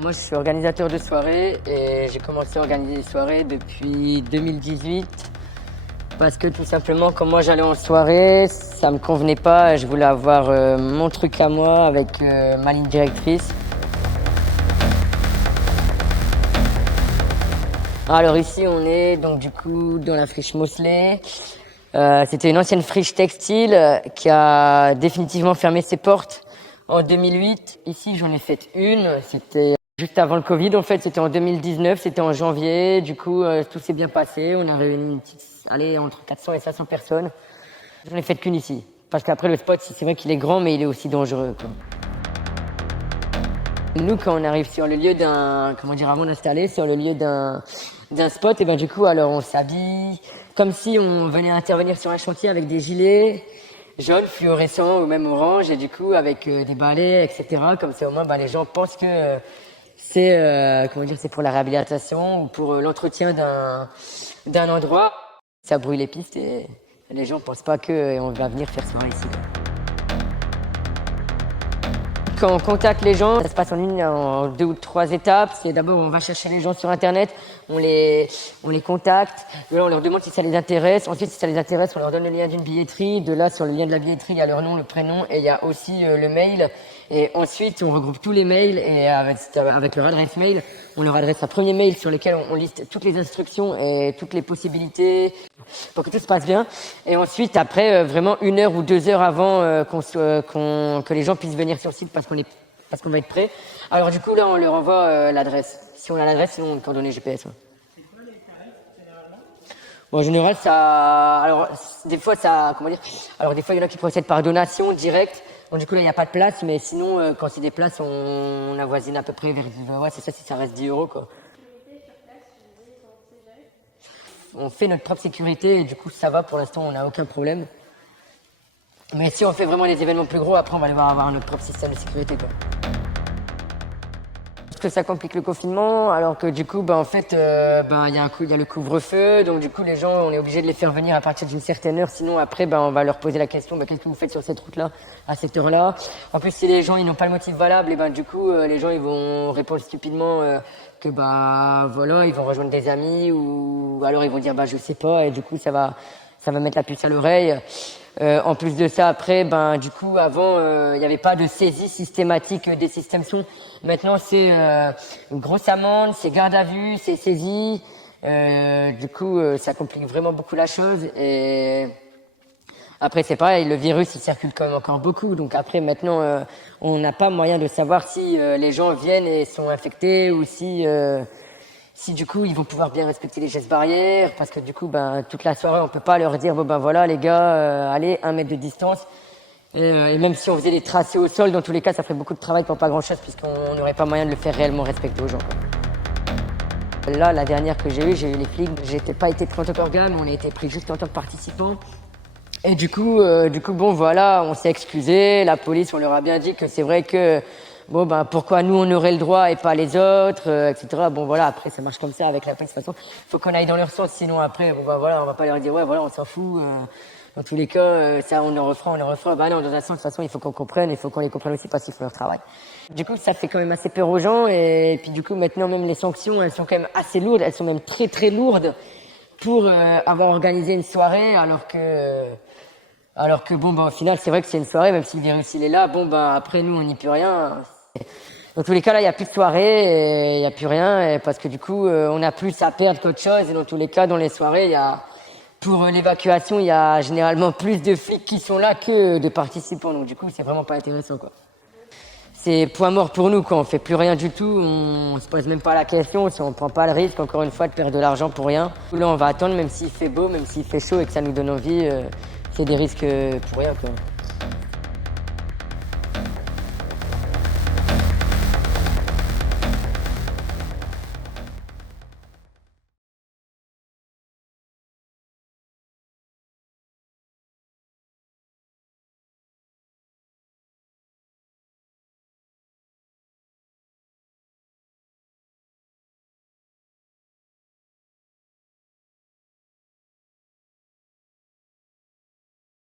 Moi, je suis organisateur de soirées et j'ai commencé à organiser des soirées depuis 2018 parce que tout simplement, quand moi j'allais en soirée, ça me convenait pas. Je voulais avoir mon truc à moi avec ma ligne directrice. Alors ici, on est donc du coup dans la friche Mosley. C'était une ancienne friche textile qui a définitivement fermé ses portes en 2008. Ici, j'en ai fait une. C'était juste avant le Covid, en fait. C'était en 2019, c'était en janvier. Du coup, tout s'est bien passé. On a réuni entre 400 et 500 personnes. J'en ai fait qu'une ici. Parce qu'après, le spot, c'est vrai qu'il est grand, mais il est aussi dangereux, quoi. Nous, quand on arrive sur le lieu avant d'installer, sur le lieu d'un spot, et ben du coup, alors on s'habille comme si on venait intervenir sur un chantier avec des gilets jaunes, fluorescents ou même orange, et du coup avec des balais, etc. Comme ça, au moins, les gens pensent que c'est pour la réhabilitation ou pour l'entretien d'un endroit. Ça brûle les pistes et les gens pensent pas qu'on va venir faire soirée ici. Quand on contacte les gens, ça se passe en 2 ou 3 étapes. C'est d'abord, on va chercher les gens sur Internet, on les contacte. De là, on leur demande si ça les intéresse. Ensuite, si ça les intéresse, on leur donne le lien d'une billetterie. De là, sur le lien de la billetterie, il y a leur nom, le prénom et il y a aussi le mail. Et ensuite, on regroupe tous les mails et avec leur adresse mail, on leur adresse un premier mail sur lequel on liste toutes les instructions et toutes les possibilités pour que tout se passe bien. Et ensuite, après, vraiment 1 heure ou 2 heures avant que les gens puissent venir sur site parce qu'on va être prêt. Alors du coup, là, on leur envoie l'adresse. Si on a l'adresse, sinon on peut donner GPS. Ouais. Bon, en général, des fois, il y en a qui procèdent par donation directe. Bon, du coup, là, il n'y a pas de place, mais sinon, quand c'est des places, on avoisine à peu près c'est ça, si ça reste 10 euros, quoi. On fait notre propre sécurité et du coup, ça va, pour l'instant, on n'a aucun problème. Mais si on fait vraiment des événements plus gros, après, on va devoir avoir notre propre système de sécurité, quoi. Que ça complique le confinement, alors que du coup, il y a le couvre-feu, donc du coup, les gens, on est obligé de les faire venir à partir d'une certaine heure, sinon après, on va leur poser la question, qu'est-ce que vous faites sur cette route-là, à cette heure-là. En plus, si les gens, ils n'ont pas le motif valable, et du coup, les gens, ils vont répondre stupidement ils vont rejoindre des amis, ou alors ils vont dire, je sais pas, et du coup, ça va mettre la puce à l'oreille. En plus de ça, après, du coup, avant, il n'y avait pas de saisie systématique des systèmes son. Maintenant, c'est une grosse amende, c'est garde à vue, c'est saisie. Du coup, ça complique vraiment beaucoup la chose. Et après, c'est pareil, le virus, il circule quand même encore beaucoup. Donc après, maintenant, on n'a pas moyen de savoir si les gens viennent et sont infectés ou si du coup ils vont pouvoir bien respecter les gestes barrières, parce que du coup toute la soirée on peut pas leur dire voilà les gars, allez 1 mètre de distance, et même si on faisait des tracés au sol, dans tous les cas ça ferait beaucoup de travail pour pas grand chose, puisqu'on n'aurait pas moyen de le faire réellement respecter aux gens, quoi. Là, la dernière que j'ai eu les flics, j'étais pas été pris en tant qu'organe, on a été pris juste en tant que participant. Et du coup, on s'est excusé, la police, on leur a bien dit que c'est vrai que pourquoi nous on aurait le droit et pas les autres, etc. Après ça marche comme ça avec la police. De toute façon, faut qu'on aille dans leur sens, sinon après, on va pas leur dire on s'en fout. Dans tous les cas, ça on en refera. Non, dans un sens, de toute façon, il faut qu'on comprenne, il faut qu'on les comprenne aussi parce qu'ils font leur travail. Du coup, ça fait quand même assez peur aux gens, et puis du coup, maintenant même les sanctions, elles sont quand même assez lourdes, elles sont même très très lourdes pour avoir organisé une soirée, alors que au final, c'est vrai que c'est une soirée, même si le virus il est là, après nous on n'y peut rien. Dans tous les cas, là, il n'y a plus de soirée, et il n'y a plus rien, parce que du coup, on a plus à perdre qu'autre chose. Et dans tous les cas, dans les soirées, pour l'évacuation, il y a généralement plus de flics qui sont là que de participants. Donc du coup, c'est vraiment pas intéressant, quoi. C'est point mort pour nous, quoi. On fait plus rien du tout, on se pose même pas la question, si on prend pas le risque, encore une fois, de perdre de l'argent pour rien. Là, on va attendre, même s'il fait beau, même s'il fait chaud et que ça nous donne envie, c'est des risques pour rien, quoi.